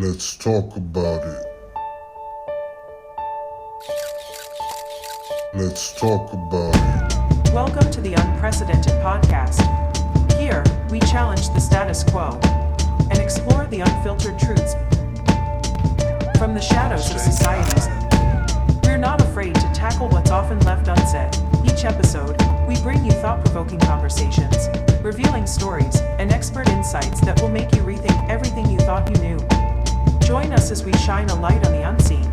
Let's talk about it. Let's talk about it. Welcome to the Unprecedented Podcast. Here, we challenge the status quo and explore the unfiltered truths from the shadows of societies. We're not afraid to tackle what's often left unsaid. Each episode, we bring you thought-provoking conversations, revealing stories and expert insights that will make you rethink everything you thought you knew. Join us as we shine a light on the unseen.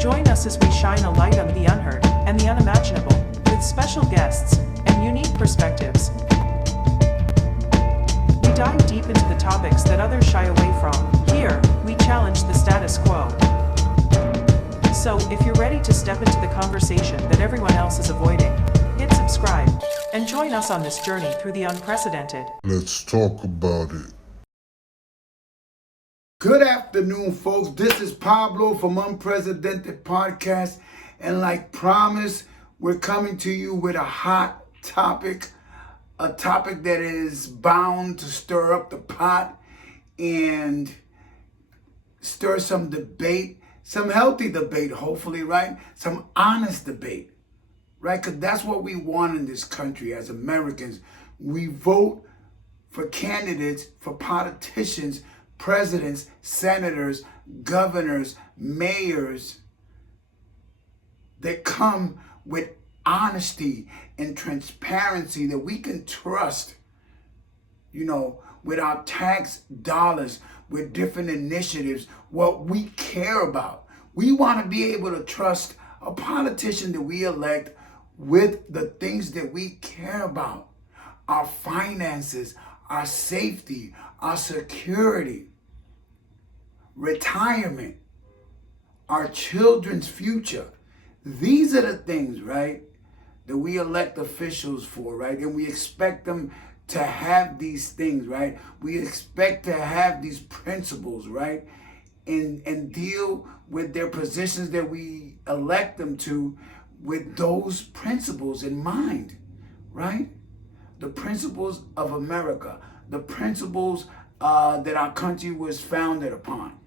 Join us as we shine a light on the unheard and the unimaginable, with special guests and unique perspectives. We dive deep into the topics that others shy away from. Here, we challenge the status quo. So, if you're ready to step into the conversation that everyone else is avoiding, hit subscribe and join us on this journey through the unprecedented. Let's talk about it. Good afternoon, folks. This is Pablo from Unprecedented Podcast. And like promised, we're coming to you with a hot topic, a topic that is bound to stir up the pot and stir some debate, some healthy debate, hopefully, right? Some honest debate, right? Because that's what we want in this country as Americans. We vote for candidates, for politicians, presidents, senators, governors, mayors that come with honesty and transparency that we can trust, with our tax dollars, with different initiatives, what we care about. We want to be able to trust a politician that we elect with the things that we care about. Our finances, our safety, our security, retirement, our children's future. These are the things, right, that we elect officials for, right? And we expect them to have these things, right? We expect to have these principles, right? And deal with their positions that we elect them to with those principles in mind, right? The principles of America, the principles that our country was founded upon.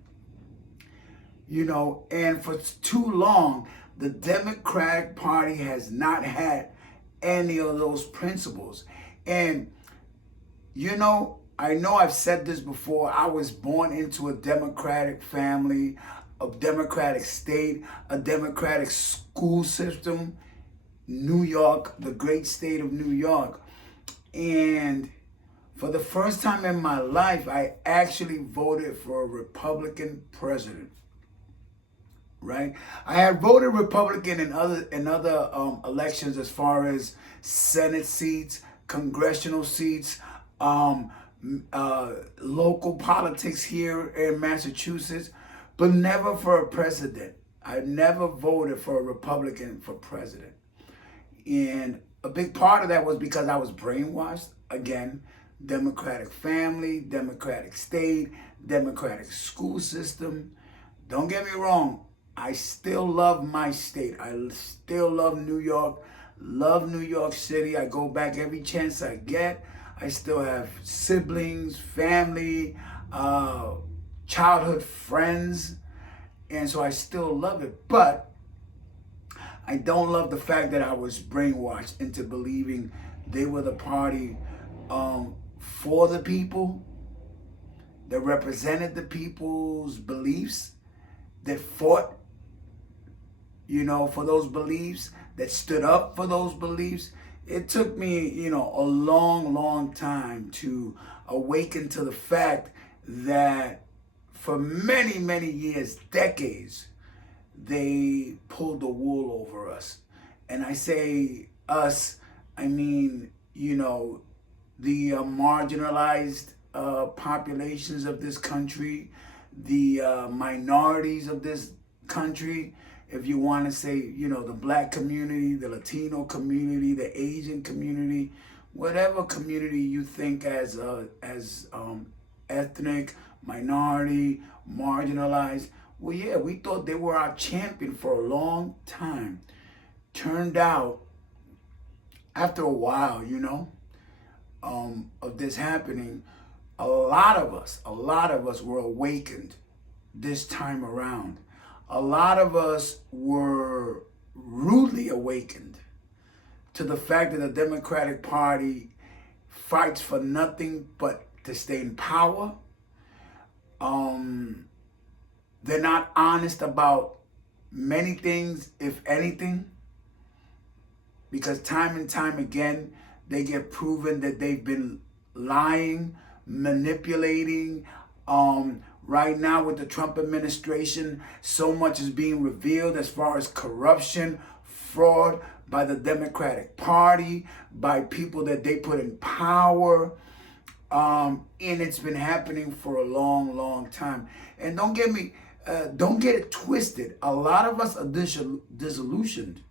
And for too long, the Democratic Party has not had any of those principles. And, I know I've said this before. I was born into a Democratic family, a Democratic state, a Democratic school system, New York, the great state of New York. And for the first time in my life, I actually voted for a Republican president. Right, I had voted Republican in other elections as far as Senate seats, congressional seats, local politics here in Massachusetts, but never for a president. I never voted for a Republican for president, and a big part of that was because I was brainwashed. Again, Democratic family, Democratic state, Democratic school system. Don't get me wrong. I still love my state. I still love New York City. I go back every chance I get. I still have siblings, family, childhood friends, and so I still love it. But I don't love the fact that I was brainwashed into believing they were the party for the people, that represented the people's beliefs, that fought for those beliefs, that stood up for those beliefs. It took me, a long, long time to awaken to the fact that for many, many years, decades, they pulled the wool over us. And I say us, I mean, the marginalized populations of this country, the minorities of this country, if you want to say, the black community, the Latino community, the Asian community, whatever community you think as ethnic, minority, marginalized. Well, yeah, we thought they were our champion for a long time. Turned out, after a while, of this happening, a lot of us were awakened this time around. A lot of us were rudely awakened to the fact that the Democratic Party fights for nothing but to stay in power. They're not honest about many things, if anything, because time and time again, they get proven that they've been lying, manipulating. Right now with the Trump administration, so much is being revealed as far as corruption, fraud by the Democratic Party, by people that they put in power. And it's been happening for a long, long time. And don't get it twisted. A lot of us are disillusioned,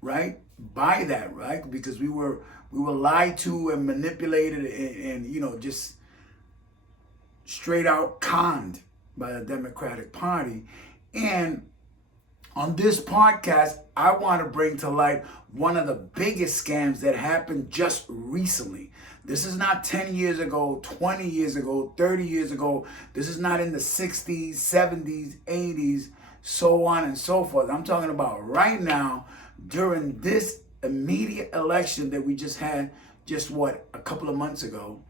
right? By that, right? Because we were lied to and manipulated and just straight out conned by the Democratic Party. And on this podcast, I want to bring to light one of the biggest scams that happened just recently. This is not 10 years ago, 20 years ago, 30 years ago. This is not in the 60s, 70s, 80s, so on and so forth. I'm talking about right now, during this immediate election that we just had, a couple of months ago.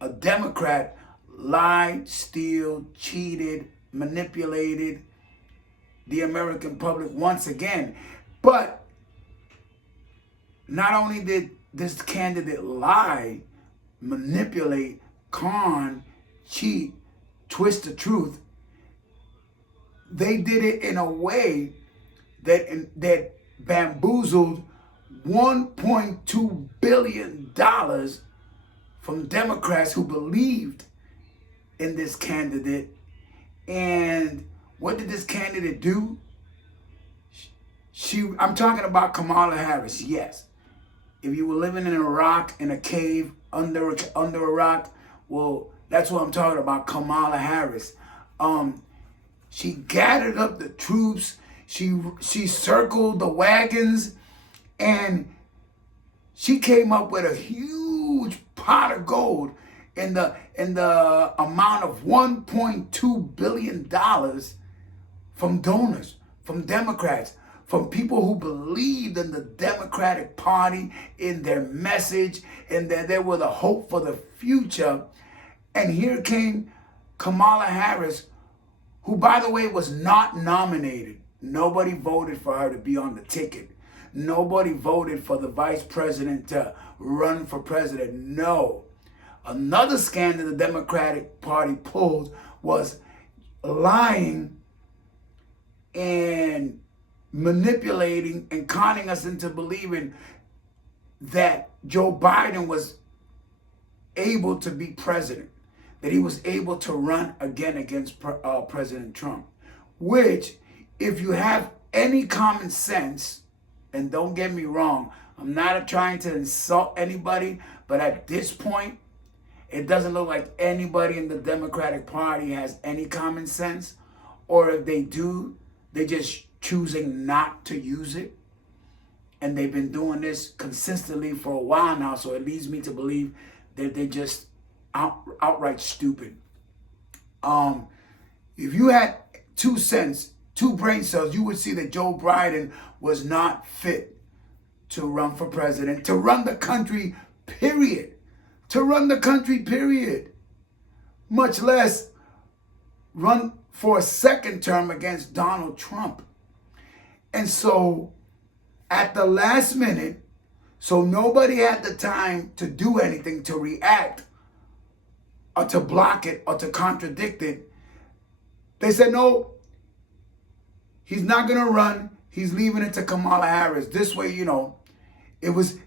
A Democrat lied, steal, cheated, manipulated the American public once again. But not only did this candidate lie, manipulate, con, cheat, twist the truth, they did it in a way that bamboozled $1.2 billion from Democrats who believed in this candidate. And what did this candidate do? I'm talking about Kamala Harris, yes. If you were living in Iraq, in a cave, under a rock, well, that's what I'm talking about, Kamala Harris. She gathered up the troops, she circled the wagons, and she came up with a huge pot of gold in the amount of $1.2 billion from donors, from Democrats, from people who believed in the Democratic Party, in their message, and that they were the hope for the future. And here came Kamala Harris, who, by the way, was not nominated. Nobody voted for her to be on the ticket. Nobody voted for the vice president to run for president. No. Another scandal the Democratic Party pulled was lying and manipulating and conning us into believing that Joe Biden was able to be president, that he was able to run again against President Trump, which, if you have any common sense, and don't get me wrong, I'm not trying to insult anybody, but at this point, it doesn't look like anybody in the Democratic Party has any common sense, or if they do, they're just choosing not to use it. And they've been doing this consistently for a while now, so it leads me to believe that they're just outright stupid. If you had 2 cents, 2 brain cells, you would see that Joe Biden was not fit to run for president, to run the country, period. To run the country, period. Much less run for a second term against Donald Trump. And so, at the last minute, so nobody had the time to do anything, to react, or to block it, or to contradict it, they said, no, he's not going to run. He's leaving it to Kamala Harris. This way, it was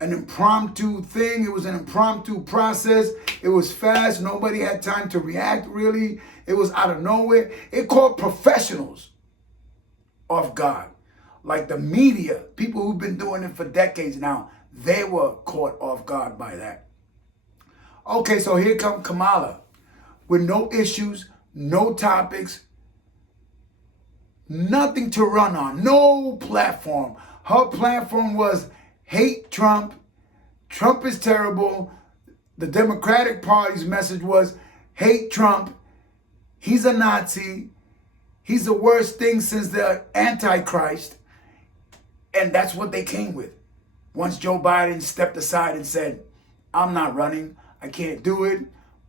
an impromptu thing. It was an impromptu process. It was fast. Nobody had time to react, really. It was out of nowhere. It caught professionals off guard. Like the media, people who've been doing it for decades now, they were caught off guard by that. Okay, so here comes Kamala with no issues, no topics, nothing to run on, no platform. Her platform was hate Trump. Trump is terrible. The Democratic Party's message was hate Trump. He's a Nazi. He's the worst thing since the Antichrist. And that's what they came with. Once Joe Biden stepped aside and said, I'm not running, I can't do it,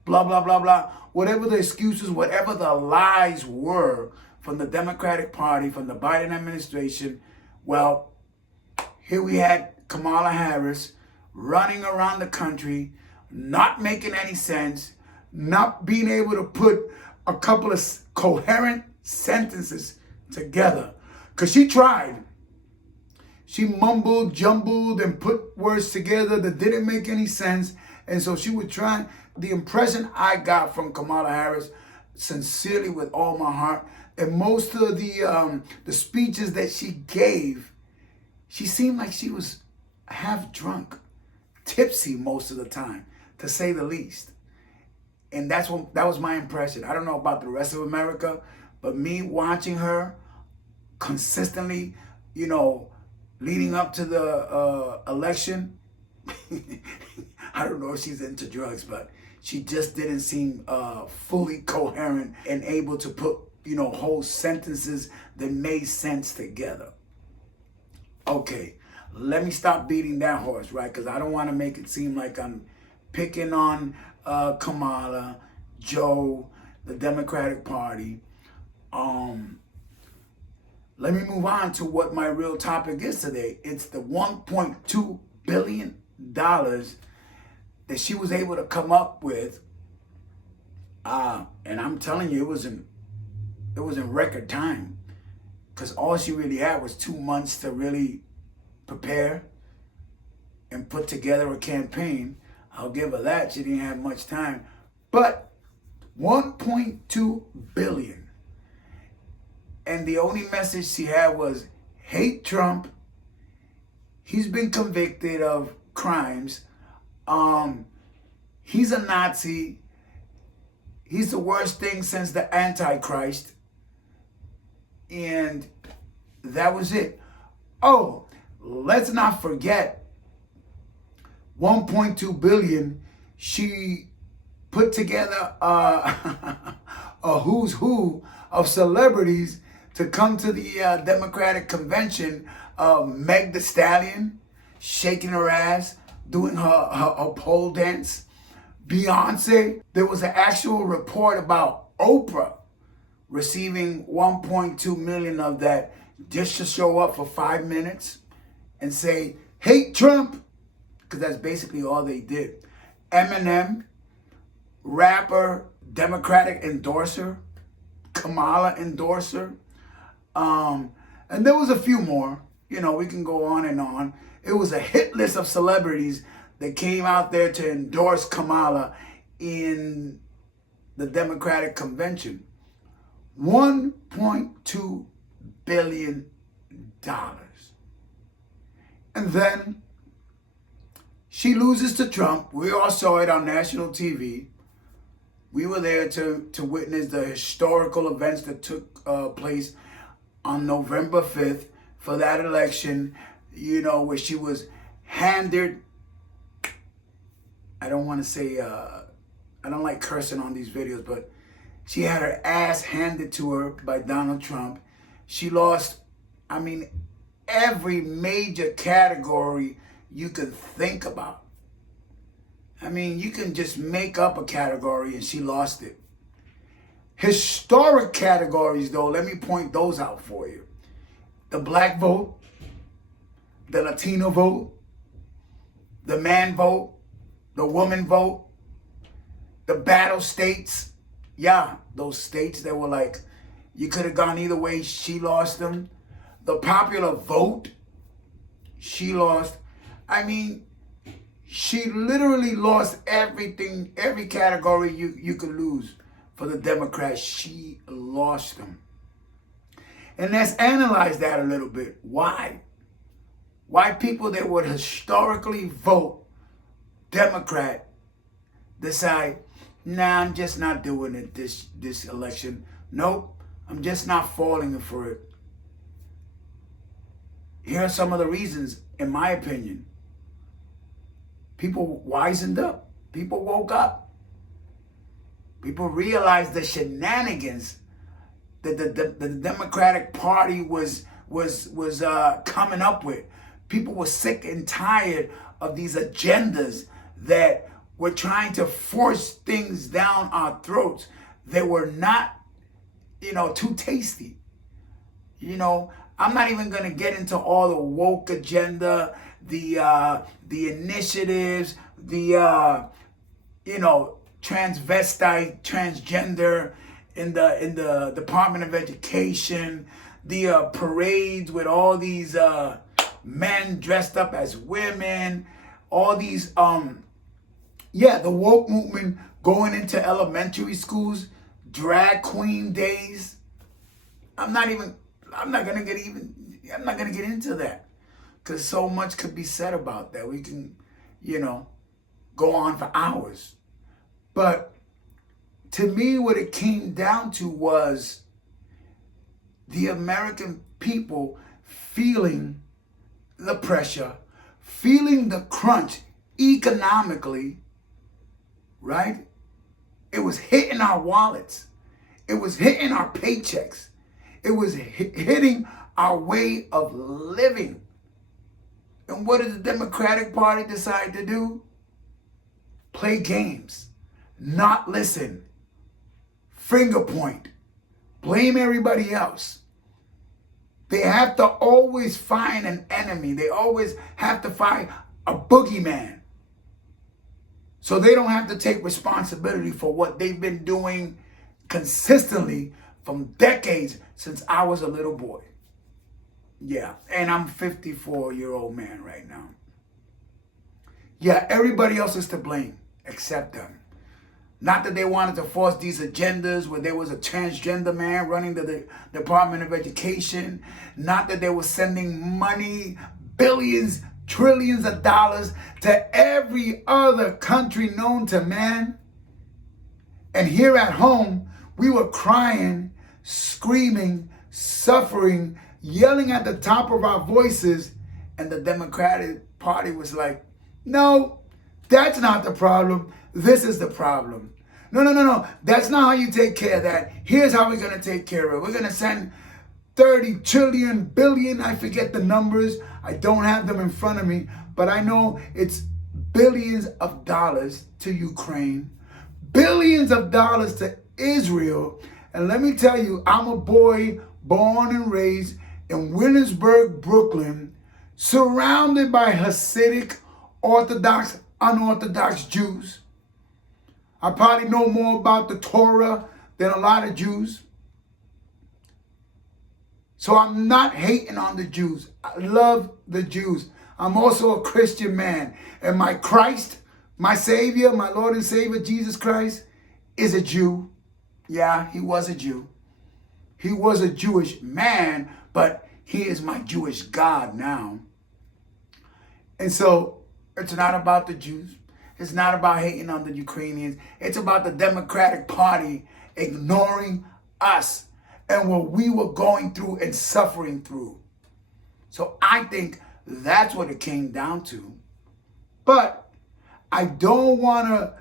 blah, blah, blah, blah. Whatever the excuses, whatever the lies were from the Democratic Party, from the Biden administration, well, here we had Kamala Harris running around the country, not making any sense, not being able to put a couple of coherent sentences together. Because she tried. She mumbled, jumbled, and put words together that didn't make any sense. And so she would try. The impression I got from Kamala Harris, sincerely with all my heart, and most of the speeches that she gave, she seemed like she was half drunk, tipsy most of the time, to say the least. And that was my impression. I don't know about the rest of America, but me watching her consistently, leading up to the election, I don't know if she's into drugs, but she just didn't seem fully coherent and able to put, whole sentences that made sense together. Okay, let me stop beating that horse, right? Because I don't want to make it seem like I'm picking on Kamala, Joe, the Democratic Party. Let me move on to what my real topic is today. It's the $1.2 billion that she was able to come up with. And I'm telling you, it was in record time. Because all she really had was 2 months to really prepare and put together a campaign. I'll give her that. She didn't have much time. But $1.2 billion. And the only message she had was, hate Trump. He's been convicted of crimes. He's a Nazi. He's the worst thing since the Antichrist. And that was it. Oh, let's not forget, 1.2 billion, she put together a who's who of celebrities to come to the Democratic convention. Meg Thee Stallion, shaking her ass, doing her pole dance. Beyonce. There was an actual report about Oprah receiving 1.2 million of that just to show up for 5 minutes and say, hate Trump, because that's basically all they did. Eminem, rapper, Democratic endorser, Kamala endorser, and there was a few more. We can go on and on. It was a hit list of celebrities that came out there to endorse Kamala in the Democratic convention. $1.2 billion. And then she loses to Trump. We all saw it on national TV. We were there to witness the historical events that took place on November 5th for that election, where she was handed, I don't want to say, I don't like cursing on these videos, but she had her ass handed to her by Donald Trump. She lost, every major category you could think about. You can just make up a category and she lost it. Historic categories, though, let me point those out for you. The black vote, the Latino vote, the man vote, the woman vote, the battle states. Yeah, those states that were like, you could have gone either way, she lost them. The popular vote, she lost. She literally lost everything, every category you could lose for the Democrats. She lost them. And let's analyze that a little bit. Why? Why people that would historically vote Democrat decide, nah, I'm just not doing it this election. Nope, I'm just not falling for it. Here are some of the reasons, in my opinion. People wisened up. People woke up. People realized the shenanigans that the Democratic Party was coming up with. People were sick and tired of these agendas that were trying to force things down our throats that were not, too tasty. I'm not even going to get into all the woke agenda, the initiatives, the transvestite, transgender in the Department of Education, the parades with all these men dressed up as women, all these the woke movement going into elementary schools, drag queen days. I'm not gonna get into that, because so much could be said about that. We can, go on for hours. But to me, what it came down to was the American people feeling the pressure, feeling the crunch economically, right? It was hitting our wallets. It was hitting our paychecks. It was hitting our way of living. And what did the Democratic Party decide to do? Play games, not listen, finger point, blame everybody else. They have to always find an enemy. They always have to find a boogeyman, so they don't have to take responsibility for what they've been doing consistently from decades since I was a little boy. Yeah, and I'm a 54-year-old man right now. Yeah, everybody else is to blame except them. Not that they wanted to force these agendas where there was a transgender man running the Department of Education. Not that they were sending money, billions, trillions of dollars to every other country known to man. And here at home, we were crying, screaming, suffering, yelling at the top of our voices. And the Democratic Party was like, no, that's not the problem. This is the problem. No. That's not how you take care of that. Here's how we're going to take care of it. We're going to send 30 trillion, billion, I forget the numbers. I don't have them in front of me, but I know it's billions of dollars to Ukraine, billions of dollars to Israel. And let me tell you, I'm a boy born and raised in Williamsburg, Brooklyn, surrounded by Hasidic, Orthodox, unorthodox Jews. I probably know more about the Torah than a lot of Jews. So I'm not hating on the Jews. I love the Jews. I'm also a Christian man. And my Christ, my Savior, my Lord and Savior, Jesus Christ, is a Jew. Yeah, he was a Jew. He was a Jewish man, but he is my Jewish God now. And so it's not about the Jews. It's not about hating on the Ukrainians. It's about the Democratic Party ignoring us and what we were going through and suffering through. So I think that's what it came down to. But I don't want to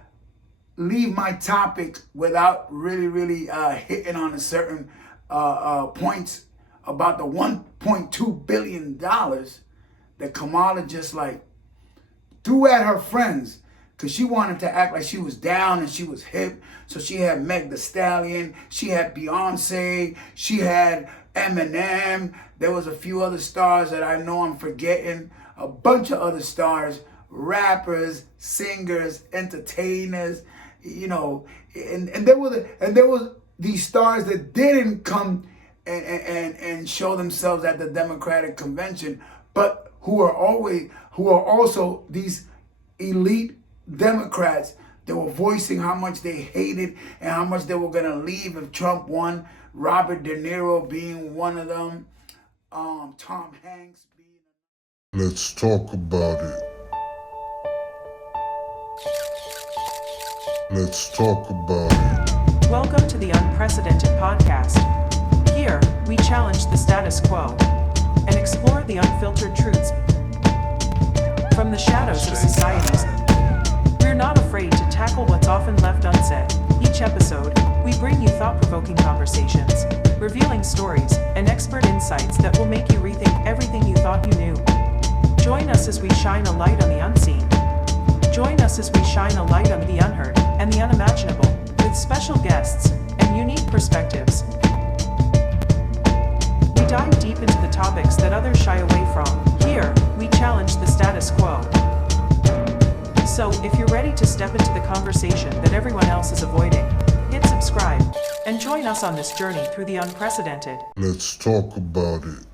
leave my topic without really hitting on a certain points about the $1.2 billion that Kamala just threw at her friends. Because she wanted to act like she was down and she was hip. So she had Meg Thee Stallion. She had Beyonce. She had Eminem. There was a few other stars that I know I'm forgetting. A bunch of other stars. Rappers, singers, entertainers. And there was these stars that didn't come and show themselves at the Democratic Convention. But who are also these elite Democrats that were voicing how much they hated and how much they were going to leave if Trump won. Robert De Niro being one of them. Tom Hanks being... Let's talk about it. Let's talk about it. Welcome to the Unprecedented Podcast. Here, we challenge the status quo and explore the unfiltered truths from the shadows of societies. We're not afraid to tackle what's often left unsaid. Each each episode, we bring you thought-provoking conversations, revealing stories, and expert insights that will make you rethink everything you thought you knew. Join us as we shine a light on the unseen. Join us as we shine a light on the unheard and the unimaginable, with special guests and unique perspectives. We dive deep into the topics that others shy away from. Here, we challenge the status quo. So, if you're ready to step into the conversation that everyone else is avoiding, hit subscribe and join us on this journey through the unprecedented. Let's talk about it.